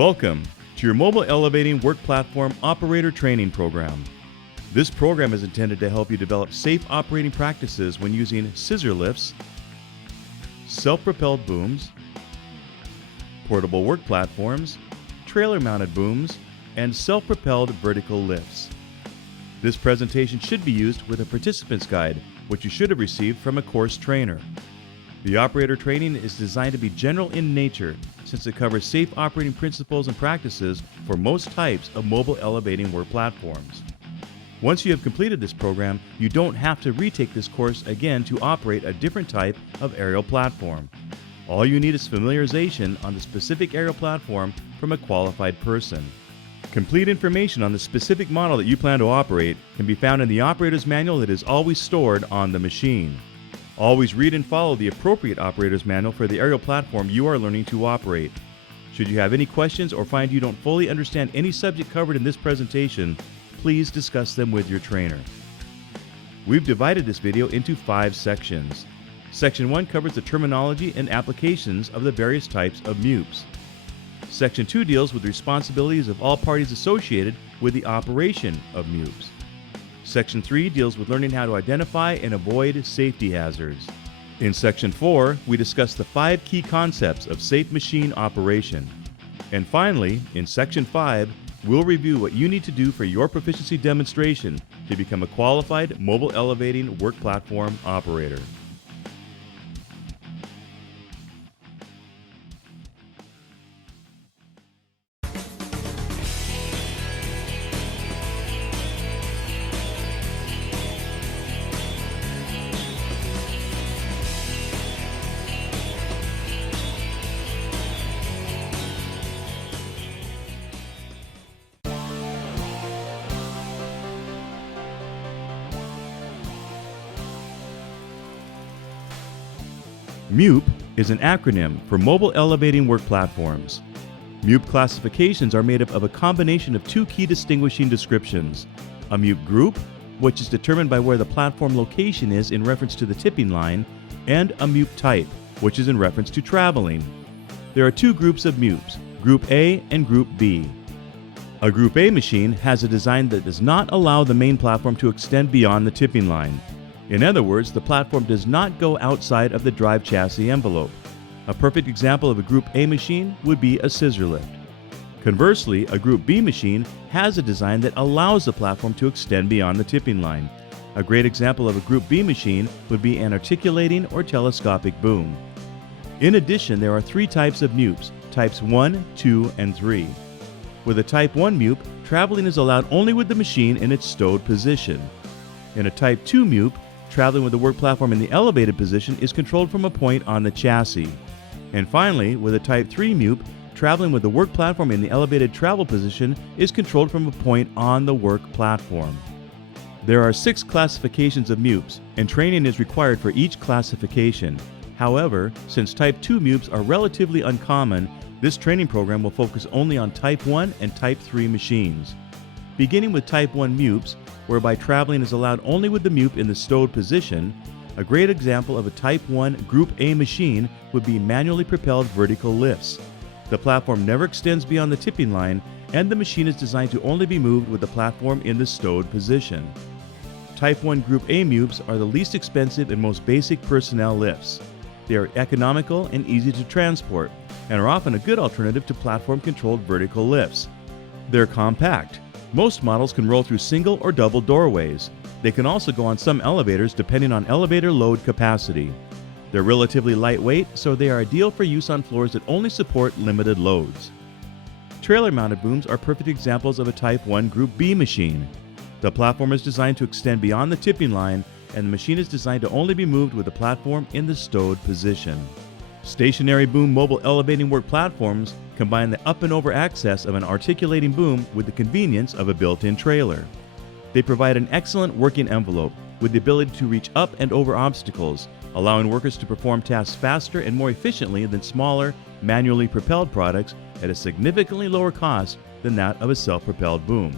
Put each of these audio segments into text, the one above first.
Welcome to your Mobile Elevating Work Platform Operator Training Program. This program is intended to help you develop safe operating practices when using scissor lifts, self-propelled booms, portable work platforms, trailer-mounted booms, and self-propelled vertical lifts. This presentation should be used with a participant's guide, which you should have received from a course trainer. The operator training is designed to be general in nature since it covers safe operating principles and practices for most types of mobile elevating work platforms. Once you have completed this program, you don't have to retake this course again to operate a different type of aerial platform. All you need is familiarization on the specific aerial platform from a qualified person. Complete information on the specific model that you plan to operate can be found in the operator's manual that is always stored on the machine. Always read and follow the appropriate operator's manual for the aerial platform you are learning to operate. Should you have any questions or find you don't fully understand any subject covered in this presentation, please discuss them with your trainer. We've divided this video into 5 sections. Section 1 covers the terminology and applications of the various types of MEWPs. Section 2 deals with the responsibilities of all parties associated with the operation of MEWPs. Section 3 deals with learning how to identify and avoid safety hazards. In Section 4, we discuss the 5 key concepts of safe machine operation. And finally, in Section 5, we'll review what you need to do for your proficiency demonstration to become a qualified mobile elevating work platform operator. MEWP is an acronym for Mobile Elevating Work Platforms. MEWP classifications are made up of a combination of 2 key distinguishing descriptions: a MEWP group, which is determined by where the platform location is in reference to the tipping line, and a MEWP type, which is in reference to traveling. There are 2 groups of MEWPs, Group A and Group B. A Group A machine has a design that does not allow the main platform to extend beyond the tipping line. In other words, the platform does not go outside of the drive chassis envelope. A perfect example of a Group A machine would be a scissor lift. Conversely, a Group B machine has a design that allows the platform to extend beyond the tipping line. A great example of a Group B machine would be an articulating or telescopic boom. In addition, there are 3 types of MEWPs, types 1, 2, and 3. With a type 1 MEWP, traveling is allowed only with the machine in its stowed position. In a type 2 MEWP, traveling with the work platform in the elevated position is controlled from a point on the chassis. And finally, with a Type 3 MEWP, traveling with the work platform in the elevated travel position is controlled from a point on the work platform. There are 6 classifications of MEWPs, and training is required for each classification. However, since Type 2 MEWPs are relatively uncommon, this training program will focus only on Type 1 and Type 3 machines. Beginning with Type 1 MEWPs, whereby traveling is allowed only with the MEWP in the stowed position, a great example of a Type 1 Group A machine would be manually propelled vertical lifts. The platform never extends beyond the tipping line, and the machine is designed to only be moved with the platform in the stowed position. Type 1 Group A MEWPs are the least expensive and most basic personnel lifts. They are economical and easy to transport, and are often a good alternative to platform-controlled vertical lifts. They're compact. Most models can roll through single or double doorways. They can also go on some elevators depending on elevator load capacity. They're relatively lightweight, so they are ideal for use on floors that only support limited loads. Trailer-mounted booms are perfect examples of a Type 1 Group B machine. The platform is designed to extend beyond the tipping line, and the machine is designed to only be moved with the platform in the stowed position. Stationary boom mobile elevating work platforms combine the up and over access of an articulating boom with the convenience of a built-in trailer. They provide an excellent working envelope with the ability to reach up and over obstacles, allowing workers to perform tasks faster and more efficiently than smaller, manually propelled products at a significantly lower cost than that of a self-propelled boom.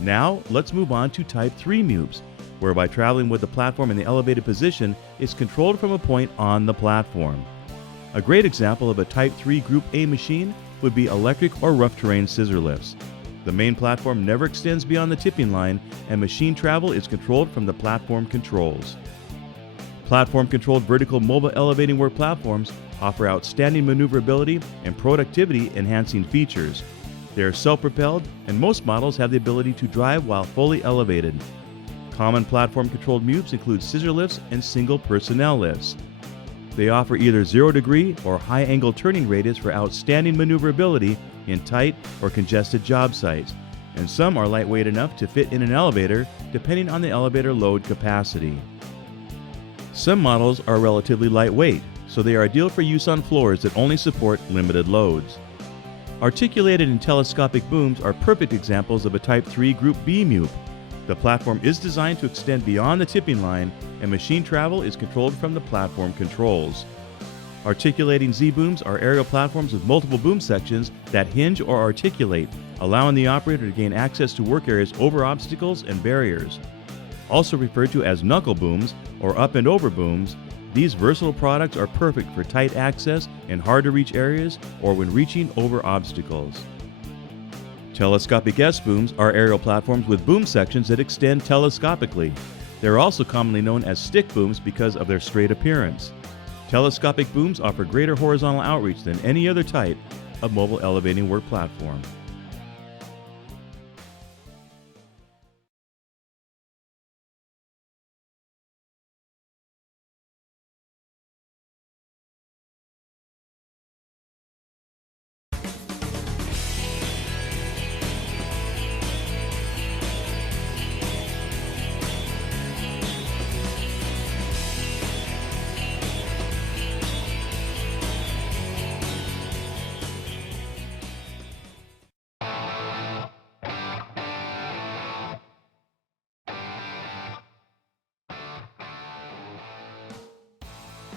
Now, let's move on to Type 3 MEWPs, whereby traveling with the platform in the elevated position is controlled from a point on the platform. A great example of a Type 3 Group A machine would be electric or rough terrain scissor lifts. The main platform never extends beyond the tipping line, and machine travel is controlled from the platform controls. Platform-controlled vertical mobile elevating work platforms offer outstanding maneuverability and productivity-enhancing features. They are self-propelled, and most models have the ability to drive while fully elevated. Common platform-controlled MEWPs include scissor lifts and single personnel lifts. They offer either 0-degree or high-angle turning radius for outstanding maneuverability in tight or congested job sites, and some are lightweight enough to fit in an elevator depending on the elevator load capacity. Some models are relatively lightweight, so they are ideal for use on floors that only support limited loads. Articulated and telescopic booms are perfect examples of a Type 3 Group B MEWP. The platform is designed to extend beyond the tipping line, and machine travel is controlled from the platform controls. Articulating Z-booms are aerial platforms with multiple boom sections that hinge or articulate, allowing the operator to gain access to work areas over obstacles and barriers. Also referred to as knuckle booms or up and over booms, these versatile products are perfect for tight access in hard-to-reach areas or when reaching over obstacles. Telescopic S-booms are aerial platforms with boom sections that extend telescopically. They're also commonly known as stick booms because of their straight appearance. Telescopic booms offer greater horizontal outreach than any other type of mobile elevating work platform.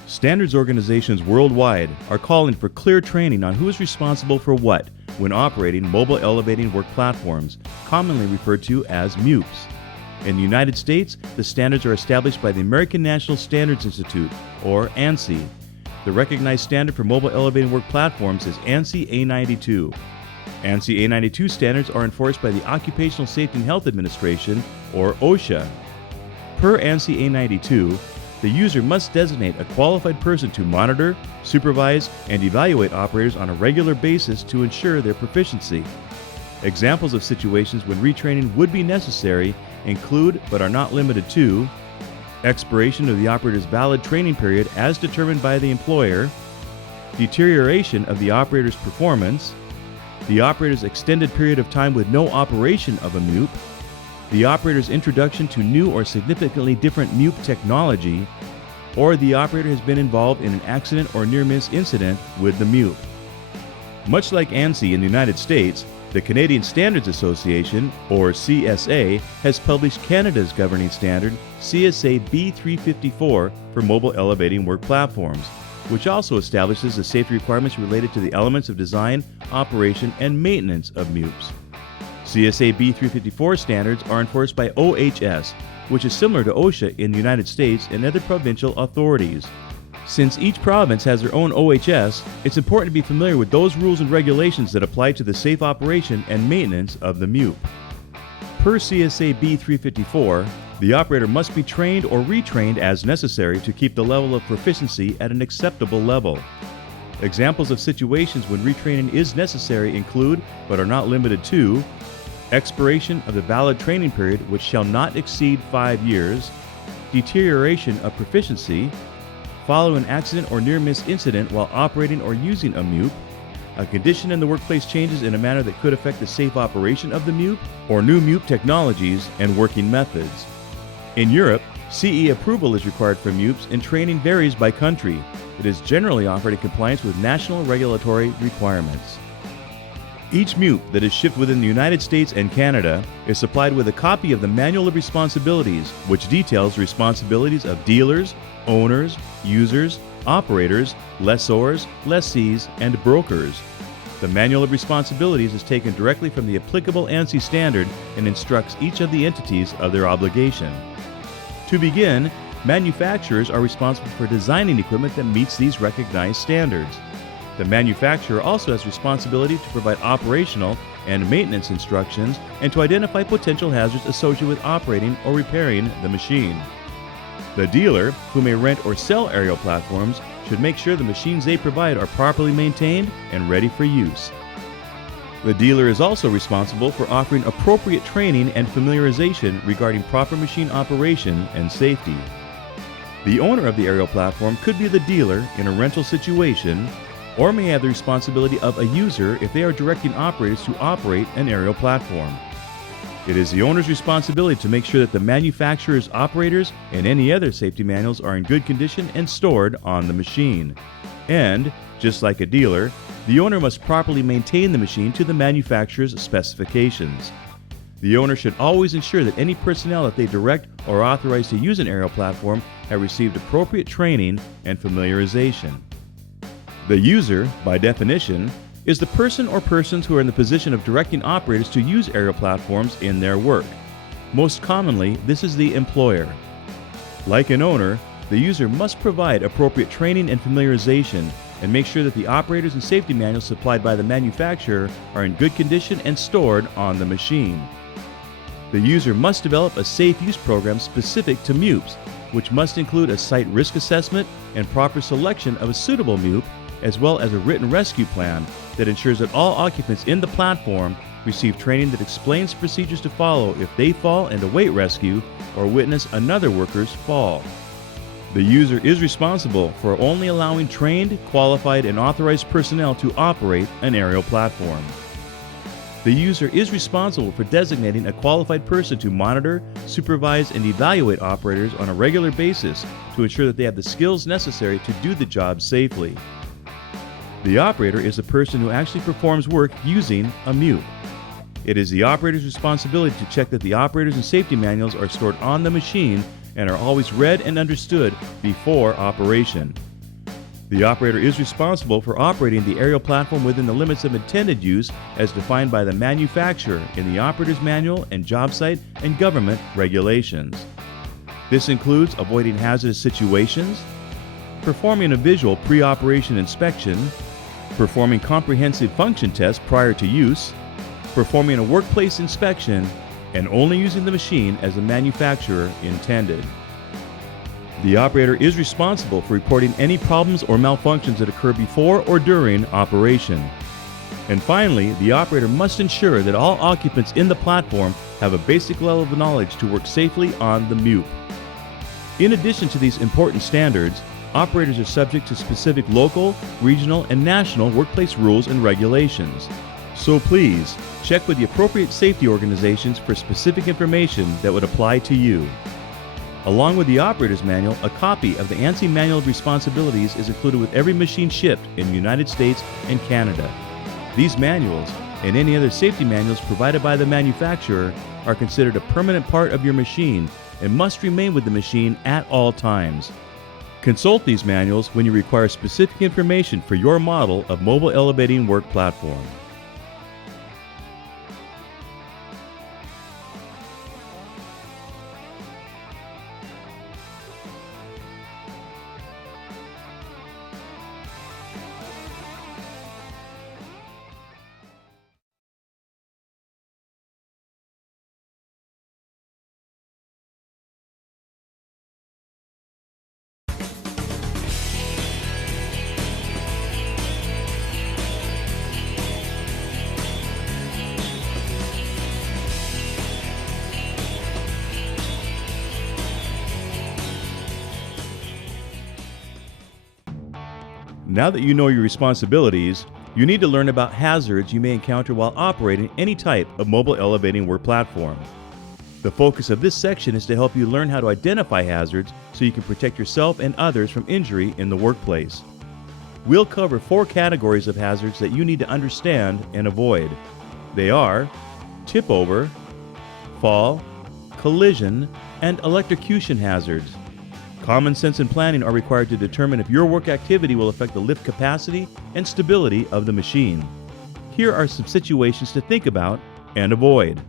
Standards organizations worldwide are calling for clear training on who is responsible for what when operating mobile elevating work platforms, commonly referred to as MEWPs. In the United States, the standards are established by the American National Standards Institute, or ANSI. The recognized standard for mobile elevating work platforms is ANSI A92. ANSI A92 standards are enforced by the Occupational Safety and Health Administration, or OSHA. Per ANSI A92, the user must designate a qualified person to monitor, supervise, and evaluate operators on a regular basis to ensure their proficiency. Examples of situations when retraining would be necessary include, but are not limited to, expiration of the operator's valid training period as determined by the employer, deterioration of the operator's performance, the operator's extended period of time with no operation of a MEWP, the operator's introduction to new or significantly different MEWP technology, or the operator has been involved in an accident or near-miss incident with the MEWP. Much like ANSI in the United States, the Canadian Standards Association, or CSA, has published Canada's governing standard, CSA B354, for mobile elevating work platforms, which also establishes the safety requirements related to the elements of design, operation, and maintenance of MEWPs. CSA B354 standards are enforced by OHS, which is similar to OSHA in the United States and other provincial authorities. Since each province has their own OHS, it's important to be familiar with those rules and regulations that apply to the safe operation and maintenance of the MEWP. Per CSA B354, the operator must be trained or retrained as necessary to keep the level of proficiency at an acceptable level. Examples of situations when retraining is necessary include, but are not limited to, expiration of the valid training period which shall not exceed 5 years, deterioration of proficiency, follow an accident or near-miss incident while operating or using a MEWP, a condition in the workplace changes in a manner that could affect the safe operation of the MEWP, or new MEWP technologies and working methods. In Europe, CE approval is required for MEWPs and training varies by country. It is generally offered in compliance with national regulatory requirements. Each MEWP that is shipped within the United States and Canada is supplied with a copy of the Manual of Responsibilities, which details responsibilities of dealers, owners, users, operators, lessors, lessees, and brokers. The Manual of Responsibilities is taken directly from the applicable ANSI standard and instructs each of the entities of their obligation. To begin, manufacturers are responsible for designing equipment that meets these recognized standards. The manufacturer also has responsibility to provide operational and maintenance instructions and to identify potential hazards associated with operating or repairing the machine. The dealer, who may rent or sell aerial platforms, should make sure the machines they provide are properly maintained and ready for use. The dealer is also responsible for offering appropriate training and familiarization regarding proper machine operation and safety. The owner of the aerial platform could be the dealer in a rental situation, or may have the responsibility of a user if they are directing operators to operate an aerial platform. It is the owner's responsibility to make sure that the manufacturer's operators and any other safety manuals are in good condition and stored on the machine. And, just like a dealer, the owner must properly maintain the machine to the manufacturer's specifications. The owner should always ensure that any personnel that they direct or authorize to use an aerial platform have received appropriate training and familiarization. The user, by definition, is the person or persons who are in the position of directing operators to use aerial platforms in their work. Most commonly, this is the employer. Like an owner, the user must provide appropriate training and familiarization and make sure that the operators and safety manuals supplied by the manufacturer are in good condition and stored on the machine. The user must develop a safe use program specific to MEWPs, which must include a site risk assessment and proper selection of a suitable MEWP, as well as a written rescue plan that ensures that all occupants in the platform receive training that explains procedures to follow if they fall and await rescue or witness another worker's fall. The user is responsible for only allowing trained, qualified, and authorized personnel to operate an aerial platform. The user is responsible for designating a qualified person to monitor, supervise, and evaluate operators on a regular basis to ensure that they have the skills necessary to do the job safely. The operator is the person who actually performs work using a MEWP. It is the operator's responsibility to check that the operators and safety manuals are stored on the machine and are always read and understood before operation. The operator is responsible for operating the aerial platform within the limits of intended use as defined by the manufacturer in the operator's manual and job site and government regulations. This includes avoiding hazardous situations, performing a visual pre-operation inspection, performing comprehensive function tests prior to use, performing a workplace inspection, and only using the machine as the manufacturer intended. The operator is responsible for reporting any problems or malfunctions that occur before or during operation. And finally, the operator must ensure that all occupants in the platform have a basic level of knowledge to work safely on the MEWP. In addition to these important standards, operators are subject to specific local, regional, and national workplace rules and regulations. So please, check with the appropriate safety organizations for specific information that would apply to you. Along with the operator's manual, a copy of the ANSI Manual of Responsibilities is included with every machine shipped in the United States and Canada. These manuals, and any other safety manuals provided by the manufacturer, are considered a permanent part of your machine and must remain with the machine at all times. Consult these manuals when you require specific information for your model of mobile elevating work platform. Now that you know your responsibilities, you need to learn about hazards you may encounter while operating any type of mobile elevating work platform. The focus of this section is to help you learn how to identify hazards so you can protect yourself and others from injury in the workplace. We'll cover 4 categories of hazards that you need to understand and avoid. They are tip over, fall, collision, and electrocution hazards. Common sense and planning are required to determine if your work activity will affect the lift capacity and stability of the machine. Here are some situations to think about and avoid.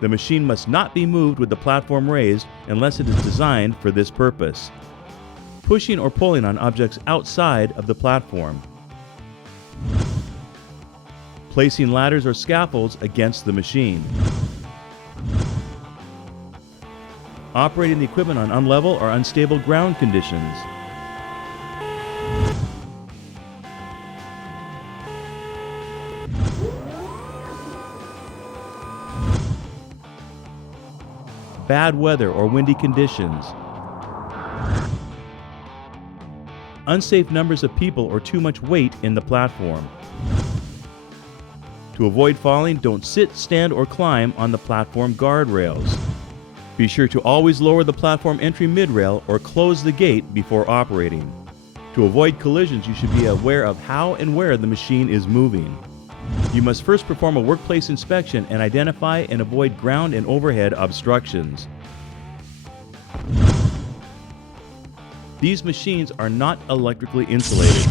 The machine must not be moved with the platform raised unless it is designed for this purpose. Pushing or pulling on objects outside of the platform. placing ladders or scaffolds against the machine, operating the equipment on unlevel or unstable ground conditions, bad weather or windy conditions, unsafe numbers of people or too much weight in the platform. To avoid falling, don't sit, stand, or climb on the platform guardrails. Be sure to always lower the platform entry mid-rail or close the gate before operating. To avoid collisions, you should be aware of how and where the machine is moving. You must first perform a workplace inspection and identify and avoid ground and overhead obstructions. These machines are not electrically insulated.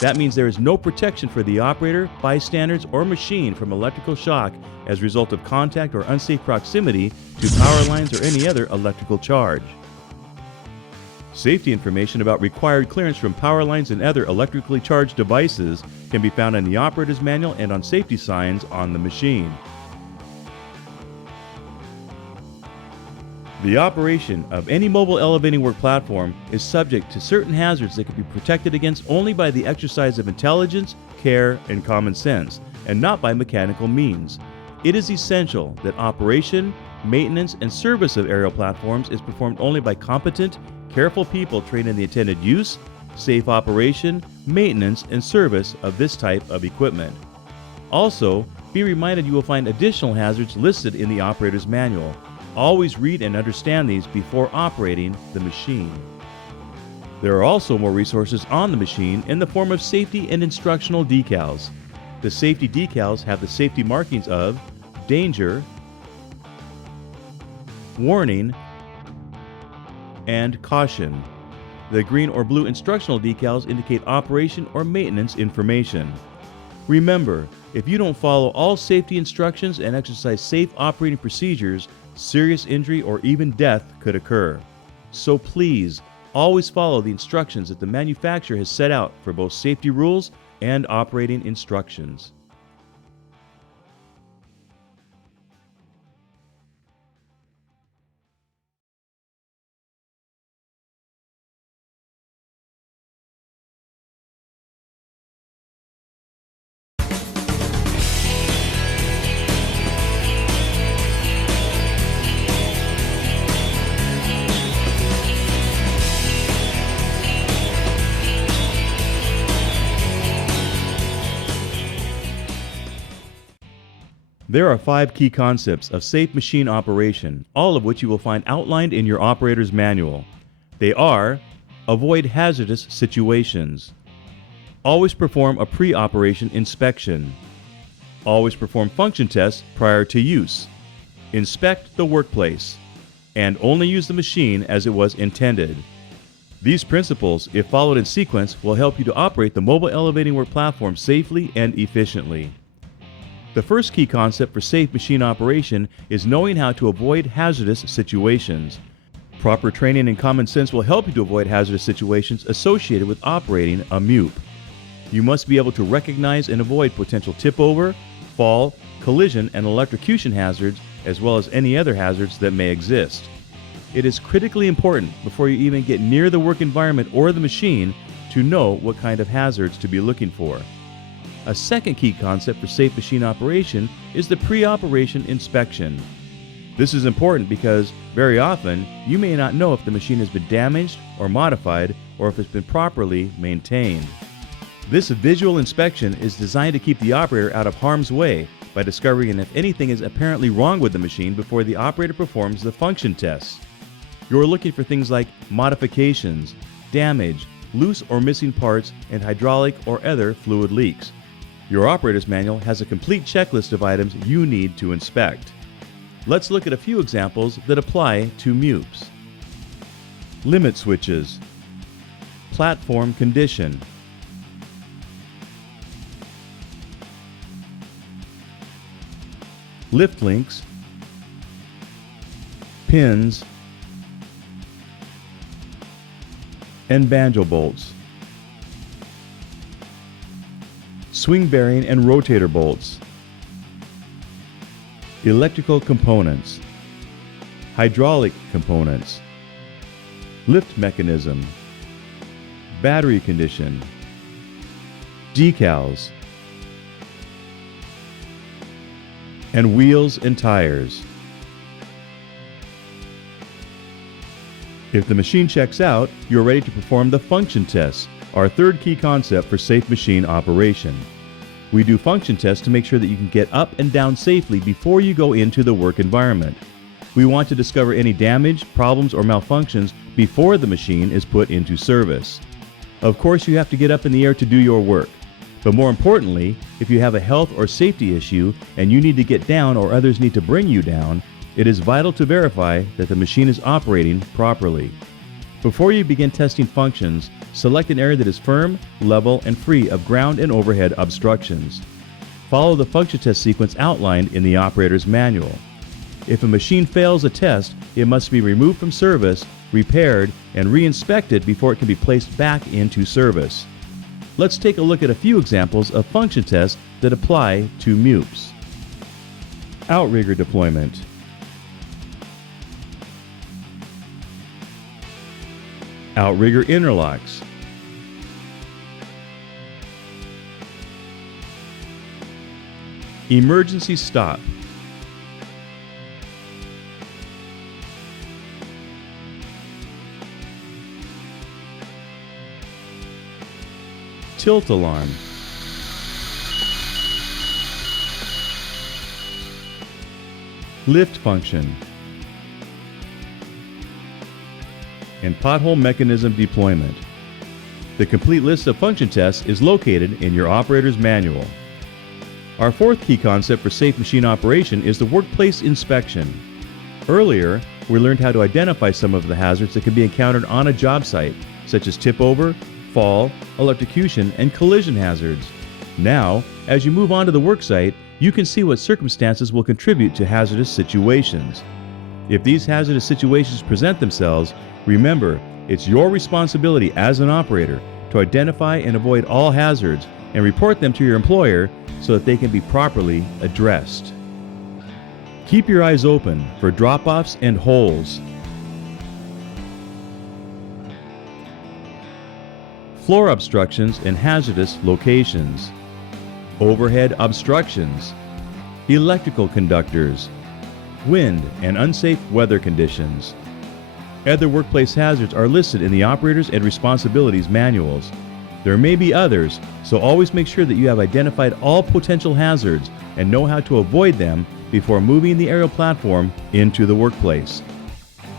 That means there is no protection for the operator, bystanders, or machine from electrical shock as a result of contact or unsafe proximity to power lines or any other electrical charge. Safety information about required clearance from power lines and other electrically charged devices can be found in the operator's manual and on safety signs on the machine. The operation of any mobile elevating work platform is subject to certain hazards that can be protected against only by the exercise of intelligence, care, and common sense, and not by mechanical means. It is essential that operation, maintenance, and service of aerial platforms is performed only by competent, careful people trained in the intended use, safe operation, maintenance, and service of this type of equipment. Also, be reminded you will find additional hazards listed in the operator's manual. Always read and understand these before operating the machine. There are also more resources on the machine in the form of safety and instructional decals. The safety decals have the safety markings of danger, warning, and caution. The green or blue instructional decals indicate operation or maintenance information. Remember, if you don't follow all safety instructions and exercise safe operating procedures, serious injury or even death could occur. So please, always follow the instructions that the manufacturer has set out for both safety rules and operating instructions. There are 5 key concepts of safe machine operation, all of which you will find outlined in your operator's manual. They are: avoid hazardous situations, always perform a pre-operation inspection, always perform function tests prior to use, inspect the workplace, and only use the machine as it was intended. These principles, if followed in sequence, will help you to operate the mobile elevating work platform safely and efficiently. The first key concept for safe machine operation is knowing how to avoid hazardous situations. Proper training and common sense will help you to avoid hazardous situations associated with operating a MEWP. You must be able to recognize and avoid potential tip-over, fall, collision, and electrocution hazards, as well as any other hazards that may exist. It is critically important before you even get near the work environment or the machine to know what kind of hazards to be looking for. A second key concept for safe machine operation is the pre-operation inspection. This is important because very often you may not know if the machine has been damaged or modified or if it's been properly maintained. This visual inspection is designed to keep the operator out of harm's way by discovering if anything is apparently wrong with the machine before the operator performs the function tests. You're looking for things like modifications, damage, loose or missing parts, and hydraulic or other fluid leaks. Your operator's manual has a complete checklist of items you need to inspect. Let's look at a few examples that apply to MEWPs. Limit switches, platform condition, lift links, pins, and banjo bolts. swing bearing and rotator bolts, electrical components, hydraulic components, lift mechanism, battery condition, decals, and wheels and tires. If the machine checks out, you're ready to perform the function tests, our third key concept for safe machine operation. We do function tests to make sure that you can get up and down safely before you go into the work environment. We want to discover any damage, problems, or malfunctions before the machine is put into service. Of course, you have to get up in the air to do your work. But more importantly, if you have a health or safety issue and you need to get down or others need to bring you down, it is vital to verify that the machine is operating properly. Before you begin testing functions, select an area that is firm, level, and free of ground and overhead obstructions. Follow the function test sequence outlined in the operator's manual. If a machine fails a test, it must be removed from service, repaired, and re-inspected before it can be placed back into service. Let's take a look at a few examples of function tests that apply to MEWPs. Outrigger deployment. Outrigger interlocks. Emergency stop. Tilt alarm. Lift function. And pothole mechanism deployment. The complete list of function tests is located in your operator's manual. Our fourth key concept for safe machine operation is the workplace inspection. Earlier, we learned how to identify some of the hazards that can be encountered on a job site, such as tip over, fall, electrocution, and collision hazards. Now, as you move on to the work site, you can see what circumstances will contribute to hazardous situations. If these hazardous situations present themselves, remember, it's your responsibility as an operator to identify and avoid all hazards and report them to your employer so that they can be properly addressed. Keep your eyes open for drop-offs and holes. Floor obstructions and hazardous locations. Overhead obstructions. Electrical conductors. Wind and unsafe weather conditions. Other workplace hazards are listed in the Operators and Responsibilities manuals. There may be others, so always make sure that you have identified all potential hazards and know how to avoid them before moving the aerial platform into the workplace.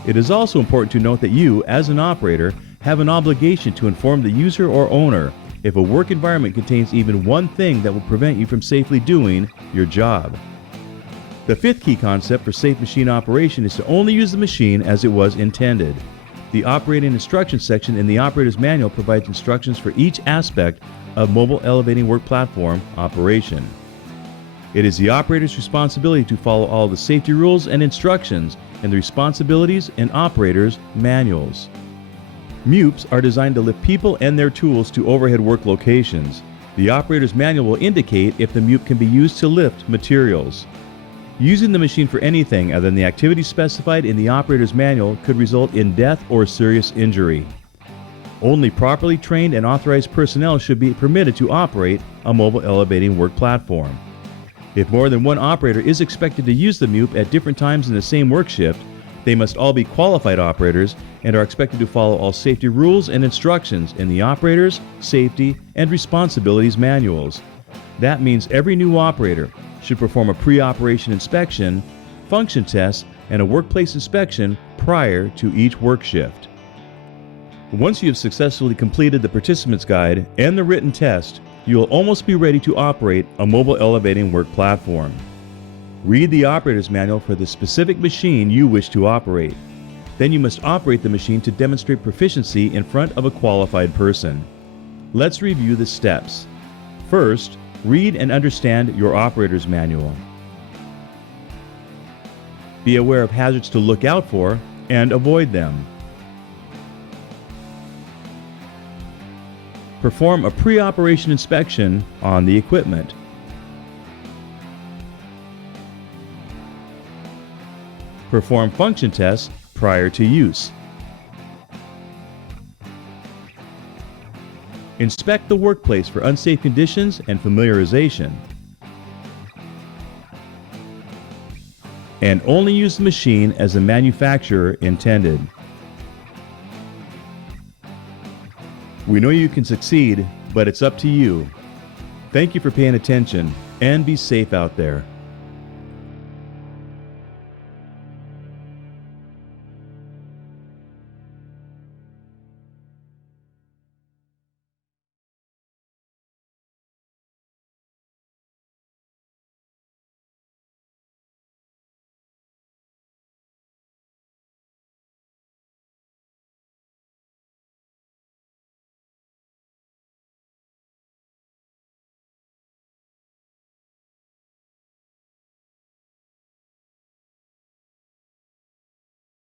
It is also important to note that you, as an operator, have an obligation to inform the user or owner if a work environment contains even one thing that will prevent you from safely doing your job. The fifth key concept for safe machine operation is to only use the machine as it was intended. The operating instructions section in the operator's manual provides instructions for each aspect of mobile elevating work platform operation. It is the operator's responsibility to follow all the safety rules and instructions in the responsibilities and operators' manuals. MEWPs are designed to lift people and their tools to overhead work locations. The operator's manual will indicate if the MEWP can be used to lift materials. Using the machine for anything other than the activity specified in the operator's manual could result in death or serious injury. Only properly trained and authorized personnel should be permitted to operate a mobile elevating work platform. If more than one operator is expected to use the MEWP at different times in the same work shift, they must all be qualified operators and are expected to follow all safety rules and instructions in the Operators, Safety, and Responsibilities manuals. That means every new operator should perform a pre-operation inspection, function tests, and a workplace inspection prior to each work shift. Once you have successfully completed the participant's guide and the written test, you will almost be ready to operate a mobile elevating work platform. Read the operator's manual for the specific machine you wish to operate. Then you must operate the machine to demonstrate proficiency in front of a qualified person. Let's review the steps. First, read and understand your operator's manual. Be aware of hazards to look out for and avoid them. Perform a pre-operation inspection on the equipment. Perform function tests prior to use. Inspect the workplace for unsafe conditions and familiarization. And only use the machine as the manufacturer intended. We know you can succeed, but it's up to you. Thank you for paying attention, and be safe out there.